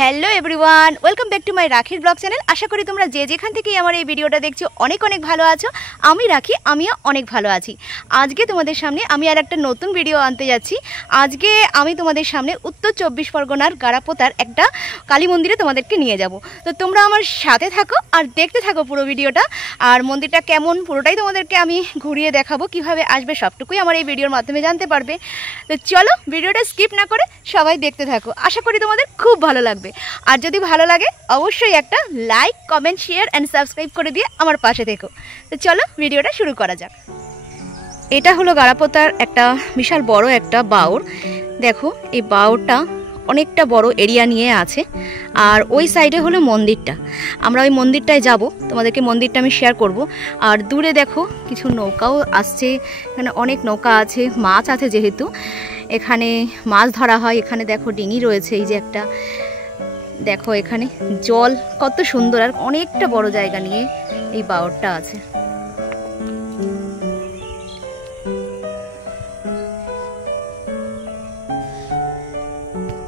Hello everyone, welcome back to my রাখির blog channel. আশা করি তোমরা যে যেখান থেকেই আমার এই ভিডিওটা দেখছো অনেক অনেক ভালো আছো। আমি রাখি, আমিও অনেক ভালো আছি। আজকে তোমাদের সামনে আমি আর একটা নতুন ভিডিও আনতে যাচ্ছি। আজকে আমি তোমাদের সামনে উত্তর 24 পরগনার গারাপোতার একটা কালী মন্দিরে তোমাদেরকে নিয়ে যাব। তো তোমরা আমার সাথে থাকো আর দেখতে থাকো পুরো ভিডিওটা। আর মন্দিরটা কেমন পুরোটাই তোমাদেরকে আমি ঘুরিয়ে দেখাবো, কিভাবে আসবে সবটুকুই আমার এই ভিডিওর মাধ্যমে জানতে পারবে। তো চলো ভিডিওটা স্কিপ না করে সবাই দেখতে থাকো, আশা করি তোমাদের খুব ভালো লাগবে। আর যদি ভালো লাগে অবশ্যই একটা like, comment, share and subscribe করে দিয়ে আমার পাশে থেকো। তো চলো ভিডিওটা শুরু করা যাক। এটা হলো গারাপোতার একটা বিশাল বড় একটা বাউর। দেখো এই বাউরটা অনেকটা বড় এরিয়া নিয়ে আছে। আর ওই সাইডে হলো মন্দিরটা, আমরা ওই মন্দিরটায় যাব, তোমাদেরকে মন্দিরটা আমি শেয়ার করব। আর দূরে দেখো কিছু নৌকাও আসছে, এখানে অনেক নৌকা আছে, মাছ আছে যেহেতু এখানে মাছ ধরা হয়। এখানে দেখো ডিঙি রয়েছে, এই যে একটা দেখো এখানে জল কত সুন্দর, আর অনেকটা বড় জায়গা নিয়ে এই বাউরটা আছে।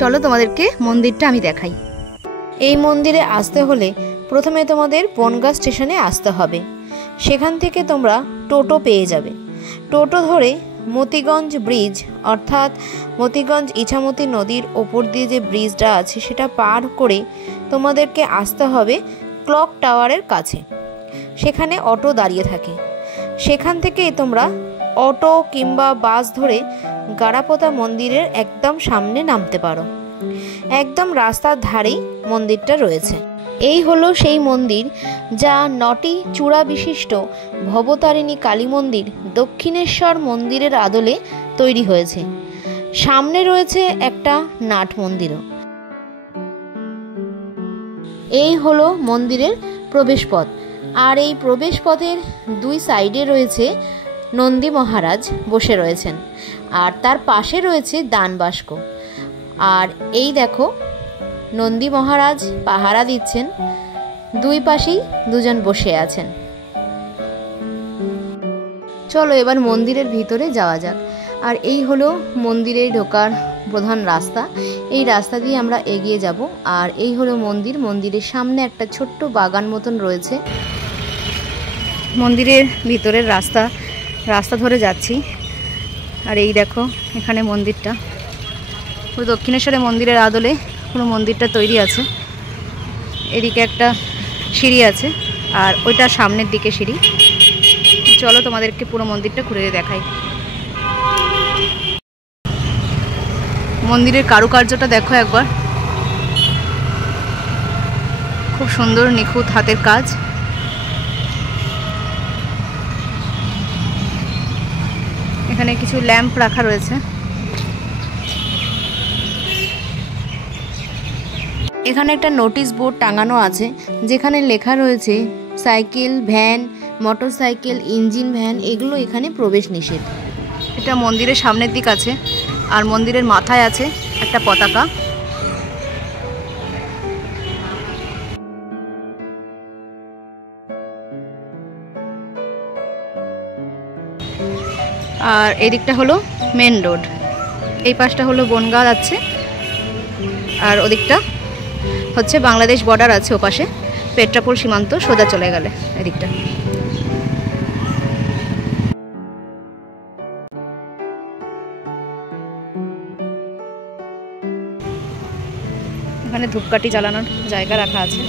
চলো তোমাদেরকে মন্দিরটা আমি দেখাই। এই মন্দিরে আসতে হলে প্রথমে তোমাদের বনগাঁ স্টেশনে আসতে হবে। সেখান থেকে তোমরা টোটো পেয়ে যাবে। টোটো ধরে মতিগঞ্জ ব্রিজ, অর্থাৎ মতিগঞ্জ ইছামতি নদীর ওপর দিয়ে যে ব্রিজটা আছে সেটা পার করে তোমাদেরকে আসতে হবে ক্লক টাওয়ারের কাছে। সেখানে অটো দাঁড়িয়ে থাকে। সেখান থেকে তোমরা অটো কিংবা বাস ধরে গারাপোতা মন্দিরের একদম সামনে নামতে পারো। একদম রাস্তার ধারেই মন্দিরটা রয়েছে। এই হলো সেই মন্দির যা 9টি চূড়া বিশিষ্ট ভবতারিণী কালী মন্দির দক্ষিণেশ্বর মন্দিরের আদলে তৈরি হয়েছে। সামনে রয়েছে একটা নাট মন্দিরও। এই হলো মন্দিরের প্রবেশপথ। আর এই প্রবেশপথের দুই সাইডে রয়েছে নন্দী মহারাজ বসে রয়েছেন, আর তার পাশে রয়েছে দানবাস্ক। আর এই দেখো নন্দী মহারাজ পাহারা দিচ্ছেন, দুই পাশেই দুজন বসে আছেন। চলো এবার মন্দিরের ভিতরে যাওয়া যাক। আর এই হলো মন্দিরে ঢোকার প্রধান রাস্তা। এই রাস্তা দিয়ে আমরা এগিয়ে যাব। আর এই হলো মন্দির। মন্দিরের সামনে একটা ছোট্ট বাগান মতন রয়েছে। মন্দিরের ভিতরের রাস্তা ধরে যাচ্ছি। আর এই দেখো এখানে মন্দিরটা, পুরো দক্ষিণেশ্বরের মন্দিরের আদলে পুরো মন্দিরটা তৈরি আছে। এদিকে একটা সিঁড়ি আছে, আর ওইটা সামনের দিকে সিঁড়ি। চলো তোমাদেরকে পুরো মন্দিরটা ঘুরে দেখাই। মন্দিরের কারুকার্যটা দেখো একবার, খুব সুন্দর নিখুঁত হাতের কাজ। এখানে কিছু ল্যাম্প রাখা রয়েছে। এখানে একটা নোটিশ বোর্ড টাঙানো আছে, যেখানে লেখা রয়েছে cycle, van, motorcycle, engine van এগুলো এখানে প্রবেশ নিষেধ। এটা মন্দিরের সামনের দিক আছে, আর মন্দিরের মাথায় আছে একটা পতাকা। আর এই দিকটা হলো মেন রোড, এই পাশটা হলো বনগাঁ যাচ্ছে, আর ওদিকটা হচ্ছে বাংলাদেশ বর্ডার আছে ওপাশে, পেট্রাপোল সীমান্ত সোজা চলে গেলে এদিকটা। এখানে ধূপকাঠি জ্বালানোর জায়গা রাখা আছে।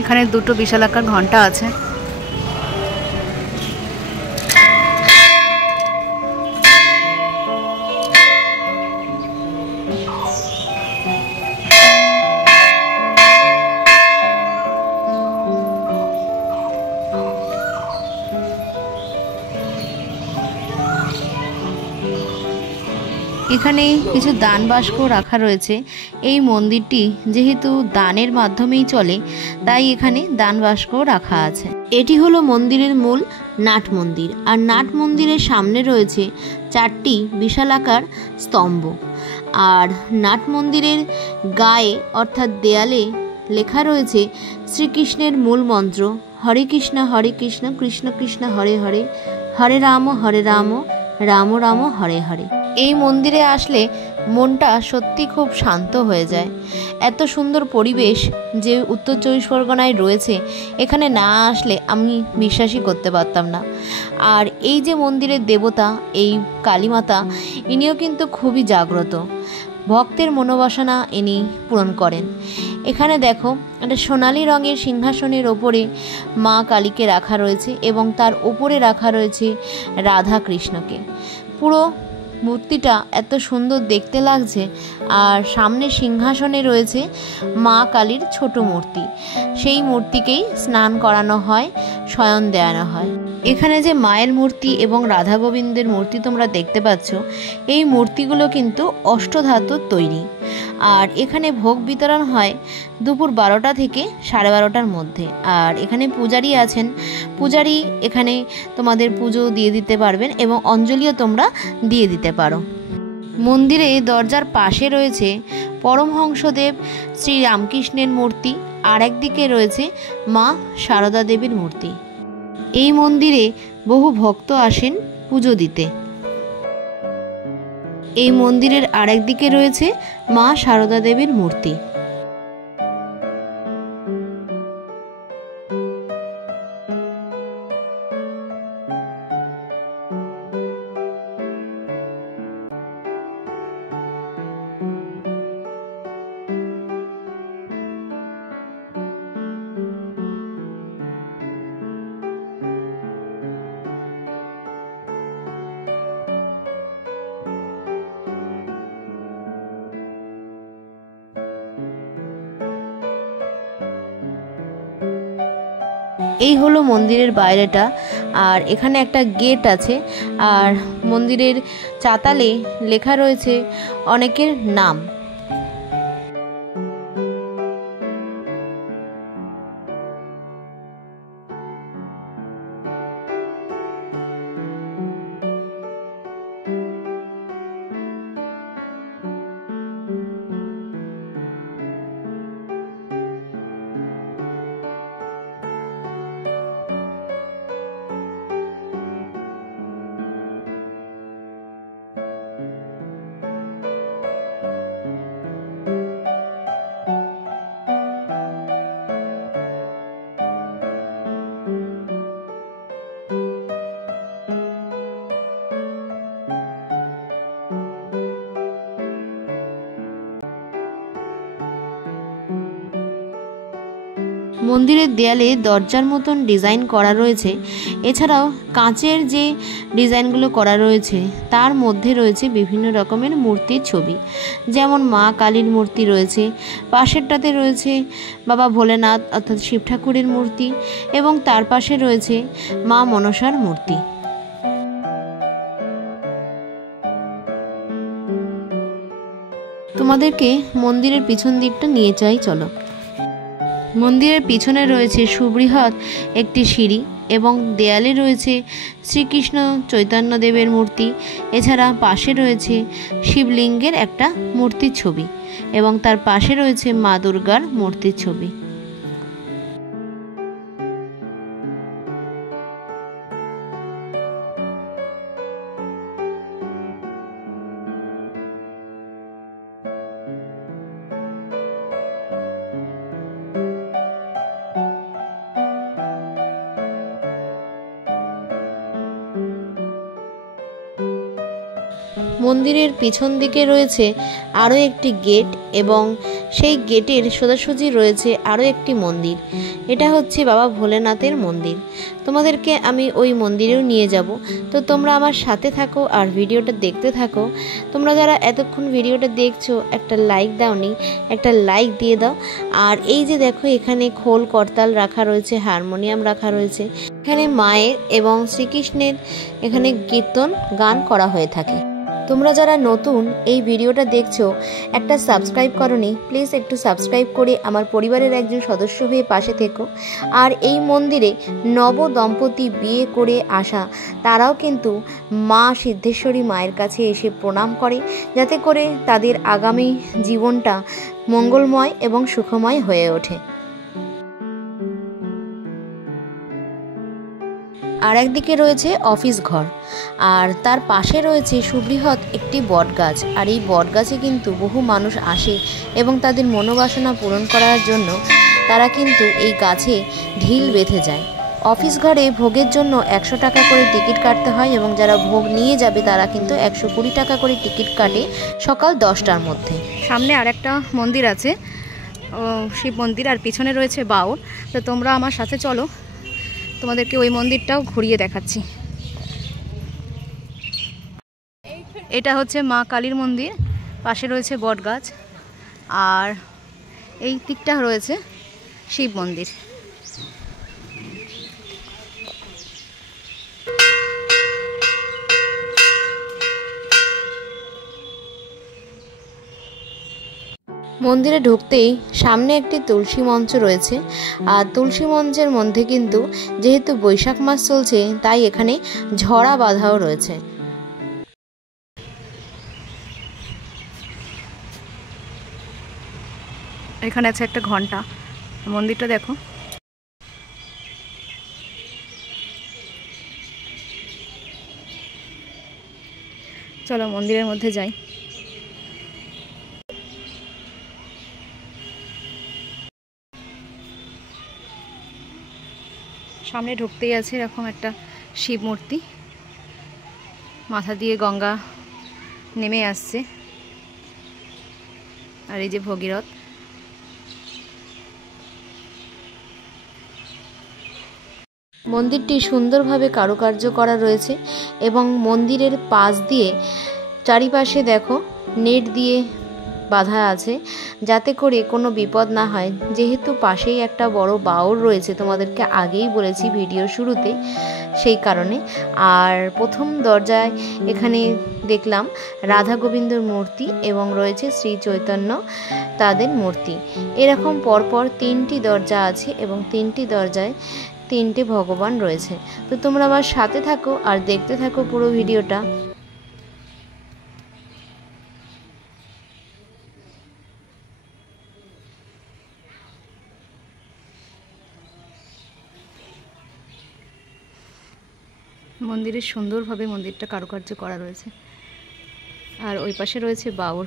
এখানে দুটো বিশালাকার ঘন্টা আছে। এখানে কিছু দান বাস্ক রাখা রয়েছে। এই মন্দিরটি যেহেতু দানের মাধ্যমেই চলে, তাই এখানে দান বাস্ক রাখা আছে। এটি হলো মন্দিরের মূল নাট মন্দির। আর নাট মন্দিরের সামনে রয়েছে 4টি বিশালাকার স্তম্ভ। আর নাট মন্দিরের গায়ে অর্থাৎ দেয়ালে লেখা রয়েছে শ্রীকৃষ্ণের মূল মন্ত্র, হরে কৃষ্ণ কৃষ্ণ কৃষ্ণ হরে হরে, হরে রাম রাম রাম হরে হরে। এই মন্দিরে আসলে মনটা সত্যি খুব শান্ত হয়ে যায়। এত সুন্দর পরিবেশ যে উত্তর চব্বিশ পরগনায় রয়েছে, এখানে না আসলে আমি বিশ্বাসই করতে পারতাম না। আর এই যে মন্দিরের দেবতা এই কালীমাতা, ইনিও কিন্তু খুবই জাগ্রত, ভক্তের মনোবাসনা ইনি পূরণ করেন। এখানে দেখো একটা সোনালি রঙের সিংহাসনের ওপরে মা কালীকে রাখা রয়েছে এবং তার ওপরে রাখা রয়েছে রাধা কৃষ্ণকে। পুরো মূর্তিটা এত সুন্দর দেখতে লাগছে। আর সামনে সিংহাসনে রয়েছে মা কালীর ছোট মূর্তি, সেই মূর্তিকেই স্নান করানো হয়, শয়ন দেওয়ানো হয়। এখানে যে মায়ের মূর্তি এবং রাধা গোবিন্দের মূর্তি তোমরা দেখতে পাচ্ছ, এই মূর্তিগুলো কিন্তু অষ্টধাতুর তৈরি। আর এখানে ভোগ বিতরণ হয় দুপুর 12টা থেকে 12:30টার মধ্যে। আর এখানে পূজারী আছেন, পূজারী এখানে তোমাদের পুজো দিয়ে দিতে পারবেন এবং অঞ্জলিও তোমরা দিয়ে দিতে পারো। মন্দিরে দরজার পাশে রয়েছে পরমহংসদেব শ্রী রামকৃষ্ণের মূর্তি, আর একদিকে রয়েছে মা সারদা দেবীর মূর্তি। এই মন্দিরে বহু ভক্ত আসেন পুজো দিতে। এই মন্দিরের আরেকদিকে রয়েছে মা সারদা দেবীর মূর্তি। এই হলো মন্দিরের বাইরেটা। আর এখানে একটা গেট আছে, আর মন্দিরের চাতালে লেখা রয়েছে অনেকের নাম। মন্দিরের দেয়ালে দরজার মতন ডিজাইন করা রয়েছে। এছাড়াও কাঁচের যে ডিজাইনগুলো করা রয়েছে তার মধ্যে রয়েছে বিভিন্ন রকমের মূর্তির ছবি, যেমন মা কালীর মূর্তি রয়েছে, পাশেরটাতে রয়েছে বাবা ভোলেনাথ অর্থাৎ শিব ঠাকুরের মূর্তি এবং তার পাশে রয়েছে মা মনসার মূর্তি। তোমাদেরকে মন্দিরের পিছন দিকটা নিয়ে যাই, চলো। মন্দিরের পিছনে রয়েছে সুবৃহৎ একটি সিঁড়ি এবং দেয়ালে রয়েছে শ্রীকৃষ্ণ চৈতন্যদেবের মূর্তি। এছাড়া পাশে রয়েছে শিবলিঙ্গের একটা মূর্তির ছবি এবং তার পাশে রয়েছে মা দুর্গার মূর্তির ছবি। মন্দিরের পিছন দিকে রয়েছে আরও একটি গেট এবং সেই গেটের সোজাসুজি রয়েছে আরও একটি মন্দির। এটা হচ্ছে বাবা ভোলেনাথের মন্দির। তোমাদেরকে আমি ওই মন্দিরেও নিয়ে যাব, তো তোমরা আমার সাথে থাকো আর ভিডিওটা দেখতে থাকো। তোমরা যারা এতক্ষণ ভিডিওটা দেখছো একটা লাইক দাওনি, একটা লাইক দিয়ে দাও। আর এই যে দেখো এখানে খোল করতাল রাখা রয়েছে, হারমোনিয়াম রাখা রয়েছে। এখানে মায়ের এবং শ্রীকৃষ্ণের এখানে কীর্তন গান করা হয়ে থাকে। তোমরা যারা নতুন এই ভিডিওটা দেখছো একটা সাবস্ক্রাইব করনি, প্লিজ একটু সাবস্ক্রাইব করে আমার পরিবারের একজন সদস্য হয়ে পাশে থেকো। আর এই মন্দিরে নব দম্পতি বিয়ে করে আসা তারাও কিন্তু মা সিদ্ধেশ্বরী মায়ের কাছে এসে প্রণাম করে, যাতে করে তাদের আগামী জীবনটা মঙ্গলময় এবং সুখময় হয়ে ওঠে। আর একদিকে রয়েছে অফিস ঘর, আর তার পাশে রয়েছে সুবৃহৎ একটি বট গাছ। আর এই বট গাছে কিন্তু বহু মানুষ আসে এবং তাদের মনোবাসনা পূরণ করার জন্য তারা কিন্তু এই গাছে ঢিল বেঁধে যায়। অফিস ঘরে ভোগের জন্য 100 টাকা করে টিকিট কাটতে হয় এবং যারা ভোগ নিয়ে যাবে তারা কিন্তু 120 টাকা করে টিকিট কাটে সকাল 10টার মধ্যে। সামনে আর একটা মন্দির আছে, শিব মন্দির, আর পিছনে রয়েছে বাউর। তো তোমরা আমার সাথে চলো, তোমাদেরকে ওই মন্দিরটাও ঘুরিয়ে দেখাচ্ছি। এটা হচ্ছে মা কালীর মন্দির, পাশে রয়েছে বট গাছ, আর এই দিকটা রয়েছে শিব মন্দির। মন্দিরে ঢুকতেই সামনে একটি তুলসী মঞ্চ রয়েছে, আর তুলসী মঞ্চের মধ্যে কিন্তু যেহেতু বৈশাখ মাস চলছে তাই এখানে ঝরা বাঁধাও রয়েছে। এখানে আছে একটা ঘন্টা, মন্দিরটা দেখো। চলো মন্দিরের মধ্যে যাই। সামনে ঢুকতেই আছে এরকম একটা শিব মূর্তি, মাথা দিয়ে গঙ্গা নেমে আসছে, আর এই যে ভগীরথ। মন্দিরটি সুন্দরভাবে কারুকার্য করা রয়েছে এবং মন্দিরের পাশ দিয়ে চারিপাশে দেখো নেট দিয়ে বাঁধা আছে যাতে করে কোনো বিপদ না হয়, যেহেতু পাশেই একটা বড় বাউর রয়েছে, তোমাদেরকে আগেই বলেছি ভিডিও শুরুতে, সেই কারণে। আর প্রথম দরজায় এখানে দেখলাম রাধা গোবিন্দর মূর্তি এবং রয়েছে শ্রী চৈতন্য তাদের মূর্তি। এরকম পরপর 3টি দরজা আছে এবং 3টি দরজায় 3টে ভগবান রয়েছে। তো তোমরা আমার সাথে থাকো আর দেখতে থাকো পুরো ভিডিওটা। মন্দিরের সুন্দরভাবে মন্দিরটা কারুকার্য করা রয়েছে, আর ওই পাশে রয়েছে বাউর,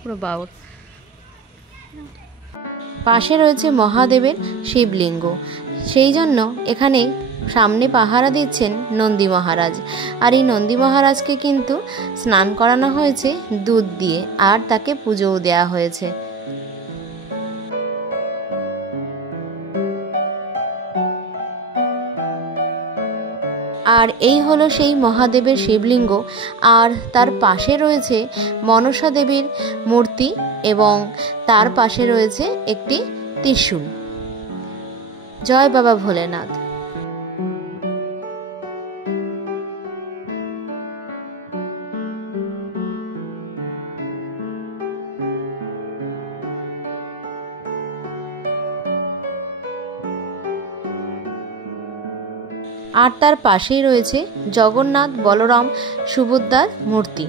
পুরো বাউর। পাশে রয়েছে মহাদেবের শিবলিঙ্গ, সেই জন্য এখানে সামনে পাহারা দিচ্ছেন নন্দী মহারাজ। আর এই নন্দী মহারাজকে কিন্তু স্নান করানো হয়েছে দুধ দিয়ে, আর তাকে পুজোও দেওয়া হয়েছে। আর এই হলো সেই মহাদেবের শিবলিঙ্গ, আর তার পাশে রয়েছে মনসা দেবীর মূর্তি এবং তার পাশে রয়েছে একটি ত্রিশূল। জয় বাবা ভোলেনাথ। আর তার পাশেই রয়েছে জগন্নাথ, বলরাম, সুভদ্রার মূর্তি।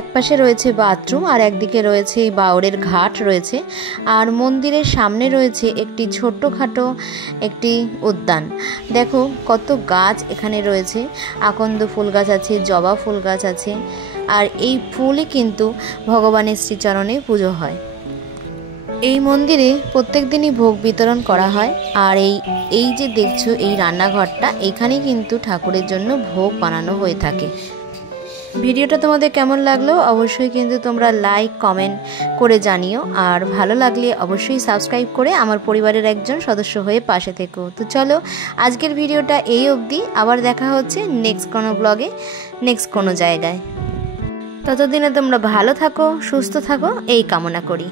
একপাশে রয়েছে বাথরুম আর একদিকে রয়েছে বাউরের ঘাট রয়েছে। আর মন্দিরের সামনে রয়েছে একটি ছোট্টখাটো একটি উদ্যান। দেখো কত গাছ এখানে রয়েছে, আকন্দ ফুল গাছ আছে, জবা ফুল গাছ আছে, আর এই ফুলই কিন্তু ভগবানের শ্রীচরণে পুজো হয়। এই মন্দিরে প্রত্যেক দিনই ভোগ বিতরণ করা হয়। আর এই যে দেখছো এই রান্নাঘরটা, এখানেই কিন্তু ঠাকুরের জন্য ভোগ বানানো হয়ে থাকে। ভিডিওটা তোমাদের কেমন লাগলো অবশ্যই কিন্তু তোমরা লাইক কমেন্ট করে জানিও, আর ভালো লাগলে অবশ্যই সাবস্ক্রাইব করে আমার পরিবারের একজন সদস্য হয়ে পাশে থেকো। তো চলো আজকের ভিডিওটা এই অবধি, আবার দেখা হচ্ছে নেক্সট কোনো ব্লগে, নেক্সট কোনো জায়গায়। ততদিনে তোমরা ভালো থাকো, সুস্থ থাকো এই কামনা করি।